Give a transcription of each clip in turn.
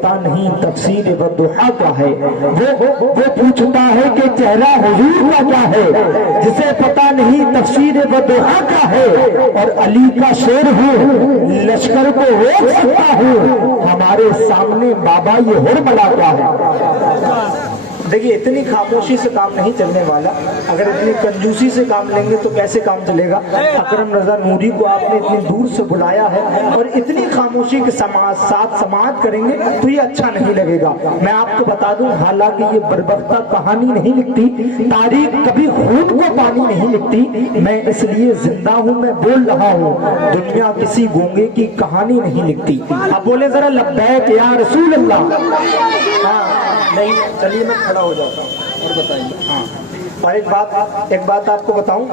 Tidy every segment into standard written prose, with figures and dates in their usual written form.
پتہ نہیں تفسیر والضحیٰ کیا ہے، وہ پوچھتا ہے کہ چہرہ حضور کا کیا ہے، جسے پتہ نہیں تفسیر والضحیٰ کیا ہے، اور علی کا شیر ہوں لشکر کو روک سکتا ہوں، ہمارے سامنے بابا یہ ہرملا کیا ہے۔ دیکھیے اتنی خاموشی سے کام نہیں چلنے والا، اگر اتنی کنجوسی سے کام لیں گے تو کیسے کام چلے گا۔ اکرم رضا نوری کو آپ نے اتنی دور سے بلایا ہے اور اتنی خاموشی کے ساتھ سماعت کریں گے تو یہ اچھا نہیں لگے گا۔ میں آپ کو بتا دوں حالانکہ یہ بربختہ کہانی نہیں لکھتی، تاریخ کبھی خون کو پانی نہیں لکھتی، میں اس لیے زندہ ہوں، میں بول رہا ہوں، دنیا کسی گونگے کی کہانی نہیں لکھتی۔ اب بولے ذرا لبیک یا رسول اللہ۔ ہاں نہیں چلیے میں کھڑا ہو جاتا ہوں اور بتائیے۔ ہاں اور ایک بات آپ کو بتاؤں،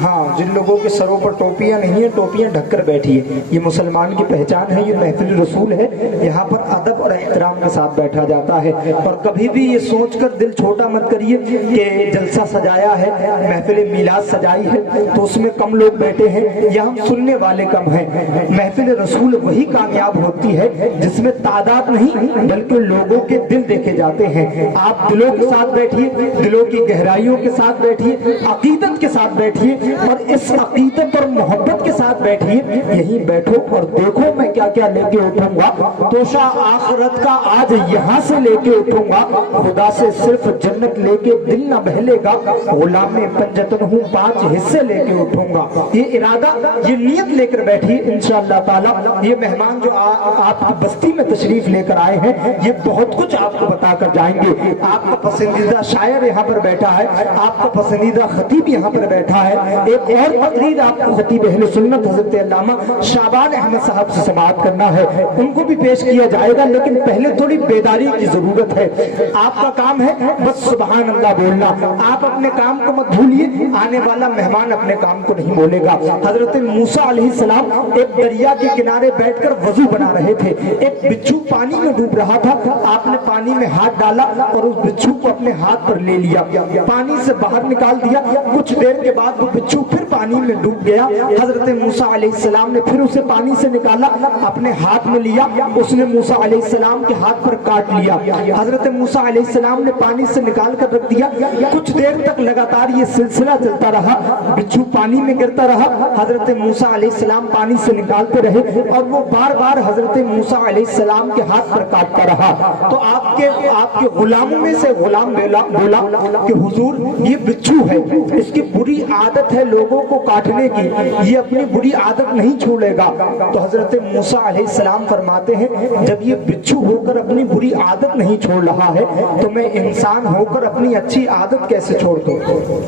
ہاں جن لوگوں کے سروں پر ٹوپیاں نہیں ہیں ٹوپیاں ڈھک کر بیٹھیے، یہ مسلمان کی پہچان ہے، یہ محفل رسول ہے، یہاں پر ادب اور احترام کے ساتھ بیٹھا جاتا ہے۔ اور کبھی بھی یہ سوچ کر دل چھوٹا مت کریے کہ جلسہ سجایا ہے، محفل میلاد سجائی ہے تو اس میں کم لوگ بیٹھے ہیں یا ہم سننے والے کم ہیں۔ محفل رسول وہی کامیاب ہوتی ہے جس میں تعداد نہیں بلکہ لوگوں کے دل دیکھے جاتے ہیں۔ آپ دلوں کے ساتھ بیٹھیے، دلوں کی گہرائیوں کے ساتھ بیٹھیے، عقیدت کے ساتھ بیٹھیے اور اس عقیدت اور محبت کے ساتھ بیٹھیے، یہیں بیٹھو اور دیکھو میں کیا کیا لے کے اٹھوں گا، توشہ آخرت کا آج یہاں سے لے کے اٹھوں گا، خدا سے صرف جنت لے کے دل نہ بہلے گا، غلام پنجتن ہوں 5 حصے لے کے اٹھوں گا۔ یہ ارادہ یہ نیت لے کر بیٹھیے انشاءاللہ تعالی۔ یہ مہمان جو آپ کی بستی میں تشریف لے کر آئے ہیں یہ بہت کچھ آپ کو بتا کر جائیں گے۔ آپ کا پسندیدہ شاعر یہاں پر بیٹھا ہے، آپ کا پسندیدہ خطیب یہاں پر بیٹھا ہے۔ ایک اور تقریر آپ کو خطیب اہل سنت حضرت علامہ شعبان احمد صاحب سے سماعت کرنا ہے، ان کو بھی پیش کیا جائے گا، لیکن پہلے تھوڑی بیداری کی ضرورت ہے۔ آپ کا کام ہے بس سبحان اللہ بولنا، آپ اپنے کام کو مت بھولیے، آنے والا مہمان اپنے کام کو نہیں بولے گا۔ حضرت موسیٰ علیہ السلام ایک دریا کے کنارے بیٹھ کر وضو بنا رہے تھے، ایک بچھو پانی میں ڈوب رہا تھا، آپ نے پانی میں ہاتھ ڈالا اور اس بچھو کو اپنے ہاتھ پر لے لیا، پانی سے باہر نکال دیا، کچھ دیر کے بعد وہ بچھو پھر پانی میں ڈوب گیا۔ حضرت موسیٰ علیہ السلام نے پھر اسے پانی سے نکالا، اپنے ہاتھ میں لیا، اس نے موسیٰ علیہ السلام کے ہاتھ پر کاٹ لیا۔ حضرت موسیٰ علیہ السلام نے پانی سے نکال کر رکھ دیا، کچھ دیر تک لگاتار یہ سلسلہ چلتا رہا، بچھو پانی میں گرتا رہا، حضرت موسیٰ علیہ السلام پانی سے نکالتے رہے اور وہ بار بار حضرت موسیٰ علیہ السلام کے ہاتھ پر کاٹتا رہا۔ تو آپ کے غلاموں میں سے غلام بولا کہ حضور یہ بچھو ہے، اس کی بری عادت ہے لوگوں کو کاٹنے کی، یہ اپنی بری عادت نہیں چھوڑے گا۔ تو حضرت موسیٰ علیہ السلام فرماتے ہیں جب یہ بچھو ہو کر اپنی بری عادت نہیں چھوڑ رہا ہے تو میں انسان ہو کر اپنی اچھی عادت کیسے چھوڑ دوں،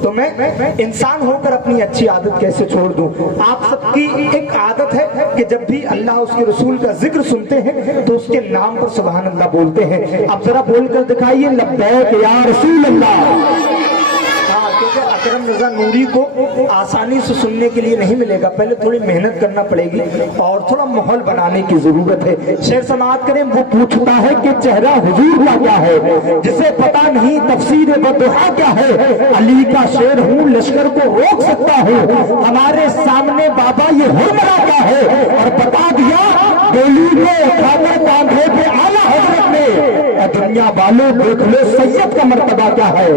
تو میں انسان ہو کر اپنی اچھی عادت کیسے چھوڑ دوں۔ آپ سب کی ایک عادت ہے کہ جب بھی اللہ اس کے رسول کا ذکر سنتے ہیں تو اس کے نام پر سبحان اللہ بولتے ہیں۔ اب ذرا بول کر دکھائیے لبیک یا رسول اللہ۔ کیونکہ اکرم رضا نوری کو آسانی سے سننے کے لیے نہیں ملے گا، پہلے تھوڑی محنت کرنا پڑے گی اور تھوڑا ماحول بنانے کی ضرورت ہے۔ شعر سماعت کریں۔ وہ پوچھتا ہے کہ چہرہ حضور کا کیا ہے، جسے پتہ نہیں تفسیر والضحیٰ کیا ہے، علی کا شیر ہوں لشکر کو روک سکتا ہوں، ہمارے سامنے بابا یہ ہرملا کیا ہے، اور بتا دیا ڈولی کو اٹھا کر کاندھے پہ اعلیٰ حضرت نے، اے دنیا والوں دیکھ لو سید کا مرتبہ کیا ہے،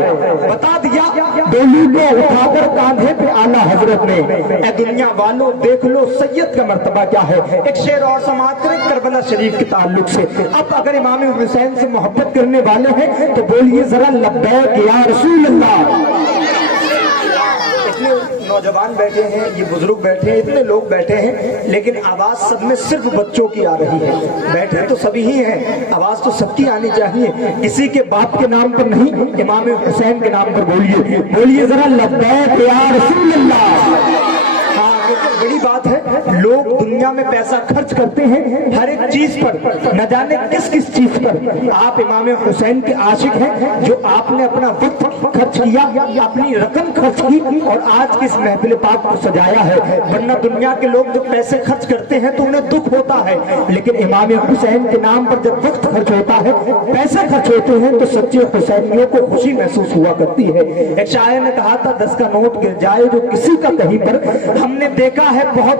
بتا دیا ڈولی کو اٹھا کر کاندھے پہ اعلیٰ حضرت نے، اے دنیا والوں دیکھ لو سید کا مرتبہ کیا ہے۔ ایک شعر اور سماعت کریں کربلا شریف کے تعلق سے۔ اب اگر امام حسین سے محبت کرنے والے ہیں تو بولیے ذرا لبیک یا رسول اللہ۔ اتنے نوجوان بیٹھے ہیں، یہ بزرگ بیٹھے ہیں، اتنے لوگ بیٹھے ہیں، لیکن آواز سب میں صرف بچوں کی آ رہی ہے۔ بیٹھے تو سبھی ہی ہیں، آواز تو سب کی آنی چاہیے، کسی کے باپ کے نام پر نہیں، امام حسین کے نام پر بولیے ذرا لبیک یا رسول اللہ۔ بڑی بات ہے، لوگ دنیا میں پیسہ خرچ کرتے ہیں ہر ایک چیز پر، نہ جانے کس چیز پر۔ آپ امام حسین کے عاشق ہیں جو آپ نے اپنا وقت خرچ کیا، اپنی رقم خرچ کی اور آج کی اس محفل پاک کو سجایا ہے۔ ورنہ دنیا کے لوگ جب پیسے خرچ کرتے ہیں تو انہیں دکھ ہوتا ہے، لیکن امام حسین کے نام پر جب وقت خرچ ہوتا ہے، پیسے خرچ ہوتے ہیں تو سچے حسینیوں کو خوشی محسوس ہوا کرتی ہے۔ ایک شاعر نے کہا تھا 10 کا نوٹ گر جائے جو کسی کا کہیں پر، ہم نے دیکھا ہے بہت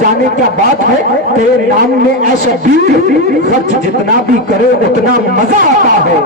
جانے کیا بات ہے تیرے نام میں اے شبیر خرچ جتنا بھی کرے اتنا مزہ آتا ہے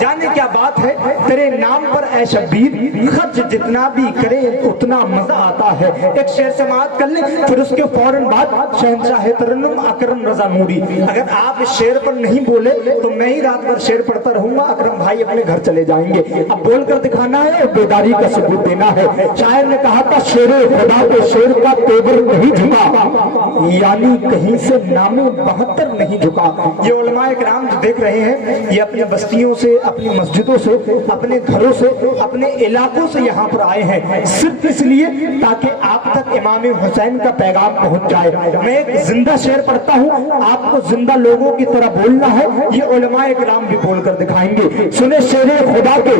جانے کیا بات ہے تیرے نام پر اے شبیر خرچ جتنا بھی کرے اتنا مزہ آتا ہے ایک شعر سماعت کر لیں پھر اس کے فوراً بعد شہنشاہ ترنم اکرم رضا نوری اگر آپ اس شعر پر نہیں بولے تو میں ہی رات بھر شعر پڑھتا رہوں گا اکرم بھائی اپنے گھر چلے جائیں گے اب بول کر دکھانا ہے اور بیداری کا ثبوت دینا ہے شاعر نے کہا تھا شیر خدا کے شیر کا تیور نہیں جھکا یعنی کہیں سے نام 72 نہیں جھکا یہ علماء کرام جو دیکھ رہے ہیں یہ اپنی بستیوں سے اپنی مسجدوں سے اپنے گھروں سے اپنے علاقوں سے یہاں پر آئے ہیں صرف اس لیے تاکہ آپ تک امام حسین کا پیغام پہنچ جائے میں ایک زندہ شعر پڑھتا ہوں آپ کو زندہ لوگوں کی طرح بولنا ہے یہ علماء کرام بھی بول کر دکھائیں گے سنے شیر خدا کے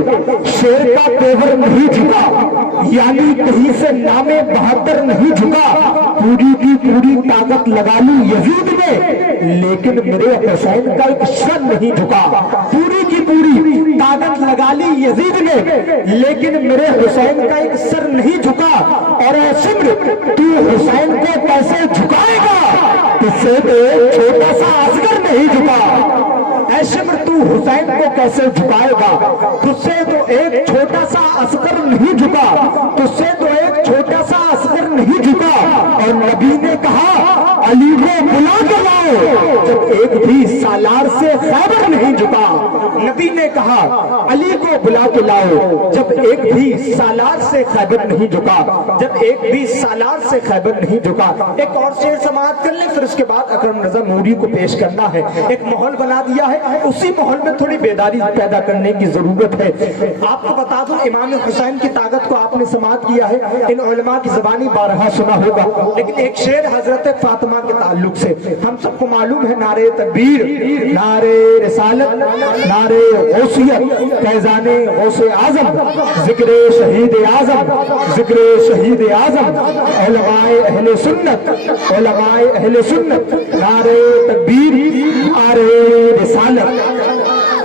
شیر کا تیور نہیں جھکا یعنی کہیں سے نام 72 نہیں جھکا پوری کی پوری طاقت لگا لی یزید نے لیکن میرے حسین کا ایک سر نہیں جھکا پوری کی پوری طاقت لگا لی یزید نے لیکن میرے حسین کا ایک سر نہیں جھکا اور اے شمر تو حسین کو کیسے جھکائے گا تجھ سے تو چھوٹا سا اصغر نہیں جھکا اے شمر تو حسین کو کیسے جھکائے گا تجھ سے تو ایک چھوٹا سا اصغر نہیں جھکا تجھ سے تو ایک چھوٹا سا اصغر نہیں جھکا اور نبی نے کہا علی کو بلا کے لاؤ جب ایک بھی سالار سے خیبر نہیں جھکا نبی نے کہا علی کو بلا کے لاؤ جب ایک بھی سالار سے خیبر نہیں جھکا جب ایک بھی سالار سے خیبر نہیں جھکا ایک اور شعر سماعت کر لیں پھر اس کے بعد اکرم رضا نوری کو پیش کرنا ہے ایک ماحول بنا دیا ہے اسی ماحول میں تھوڑی بیداری پیدا کرنے کی ضرورت ہے آپ کو بتا دوں امام حسین کی طاقت کو آپ نے سماعت کیا ہے ان علماء کی زبانی بارہا سنا ہوگا لیکن ایک شعر حضرت فاطمہ کے تعلق سے ہم سب کو معلوم ہے نعرے تکبیر نعرے رسالت نعرے غوثیت فیضان غوث اعظم ذکر شہید اعظم ذکر شہید اعظم علماء اہل سنت علماء اہل سنت نعرے تکبیر نعرے رسالت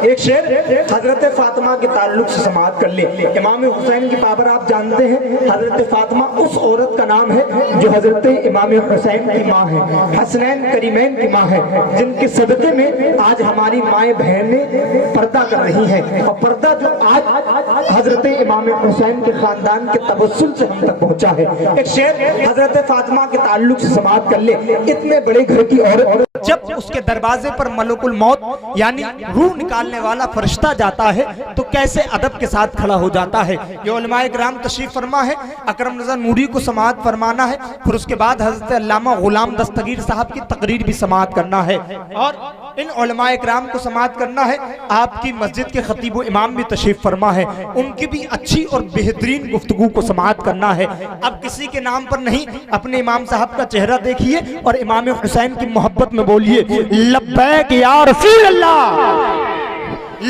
ایک شعر حضرت فاطمہ کے تعلق سے سماعت کر لیں امام حسین کی پاور آپ جانتے ہیں حضرت فاطمہ اس عورت کا نام ہے جو حضرت امام حسین کی ماں ہے حسنین کریمین کی ماں ہے جن کے صدقے میں آج ہماری مائیں بہنیں پردہ کر رہی ہیں اور پردہ جو آج حضرت امام حسین کے خاندان کے تبسل سے ہم تک پہنچا ہے ایک شعر حضرت فاطمہ کے تعلق سے سماعت کر لیں اتنے بڑے گھر کی عورت جب اس کے دروازے پر ملک الموت یعنی روح نکالنے والا فرشتہ جاتا ہے تو کیسے ادب کے ساتھ کھڑا ہو جاتا ہے یہ علماء کرام تشریف فرما ہے اکرم رضا نوری کو سماعت فرمانا ہے پھر اس کے بعد حضرت علامہ غلام دستگیر صاحب کی تقریر بھی سماعت کرنا ہے اور ان علماء کرام کو سماعت کرنا ہے آپ کی مسجد کے خطیب و امام بھی تشریف فرما ہے ان کی بھی اچھی اور بہترین گفتگو کو سماعت کرنا ہے اب کسی کے نام پر نہیں اپنے امام صاحب کا چہرہ دیکھیے اور امام حسین کی محبت میں بولیے لبیک یا رسول اللہ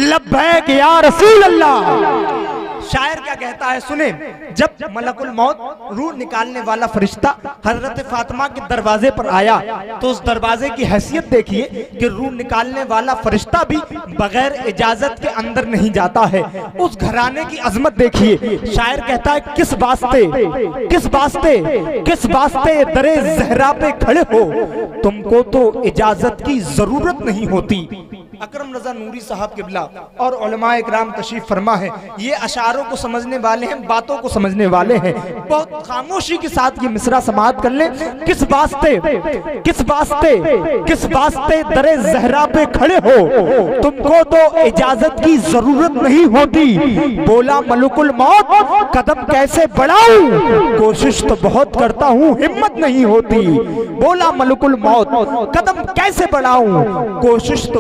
لبیک یا رسول اللہ شاعر کیا کہتا ہے سنیں جب ملک الموت روح نکالنے والا فرشتہ حضرت فاطمہ کے دروازے پر آیا تو اس دروازے کی حیثیت دیکھیے کہ روح نکالنے والا فرشتہ بھی بغیر اجازت کے اندر نہیں جاتا ہے اس گھرانے کی عظمت دیکھیے شاعر کہتا ہے کس واسطے درے زہرا پہ کھڑے ہو تم کو تو اجازت کی ضرورت نہیں ہوتی اکرم رضا نوری صاحب قبلہ اور علماء اکرام تشریف فرما ہے یہ اشعاروں کو سمجھنے والے ہیں باتوں کو سمجھنے والے ہیں بہت خاموشی کے ساتھ یہ مصرع سماعت کر لیں کس واسطے در زہرا پہ کھڑے ہو تم کو تو اجازت کی ضرورت نہیں ہوتی بولا ملک الموت قدم کیسے بڑھاؤں کوشش تو بہت کرتا ہوں ہمت نہیں ہوتی بولا ملک الموت قدم کیسے بڑھاؤں کوشش تو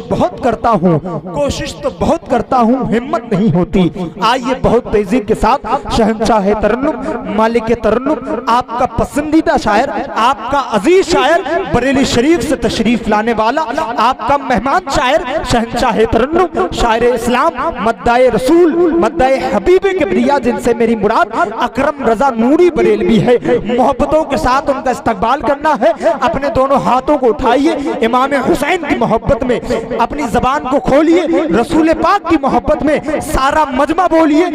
بہت کرتا ہوں ہمت نہیں ہوتی آئیے بہت تیزی کے ساتھ شہنشاہ ترنم مالک ترنم آپ کا پسندیدہ شاعر آپ کا عزیز شاعر بریلی شریف سے تشریف لانے والا آپ کا مہمان شاعر شہنشاہ ترنم شاعر اسلام مدعی رسول مدعی حبیب کبریا جن سے میری مراد اکرم رضا نوری بریلوی ہے محبتوں کے ساتھ ان کا استقبال کرنا ہے اپنے دونوں ہاتھوں کو اٹھائیے امام حسین کی محبت میں اپنی زبان زبان کو کھولیے, رسول پاک کی محبت میں سارا مجمع بولیے,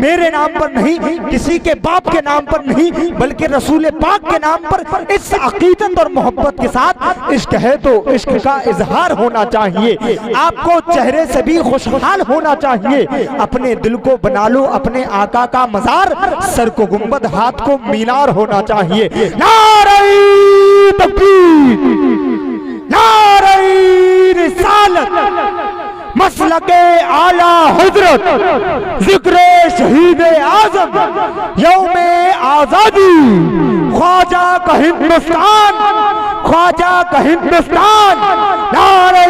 میرے نام پر نہیں, کسی کے باپ کے نام پر نہیں, بلکہ رسول پاک کے نام پر اس عقیدت اور محبت کے ساتھ عشق ہے تو عشق کا اظہار ہونا چاہیے. آپ کو چہرے سے بھی خوشحال ہونا چاہیے. اپنے دل کو بنا لو اپنے آقا کا مزار, سر کو گنبد ہاتھ کو مینار ہونا چاہیے. نعرہ تکبیر, نعرہ رسالت, مسلک اعلی حضرت, ذکر شہید اعظم, یوم آزادی, خواجہ کا ہندوستان, خواجہ کا ہندوستان. نعرہ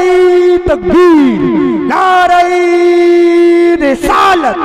تکبیر, نعرہ رسالت.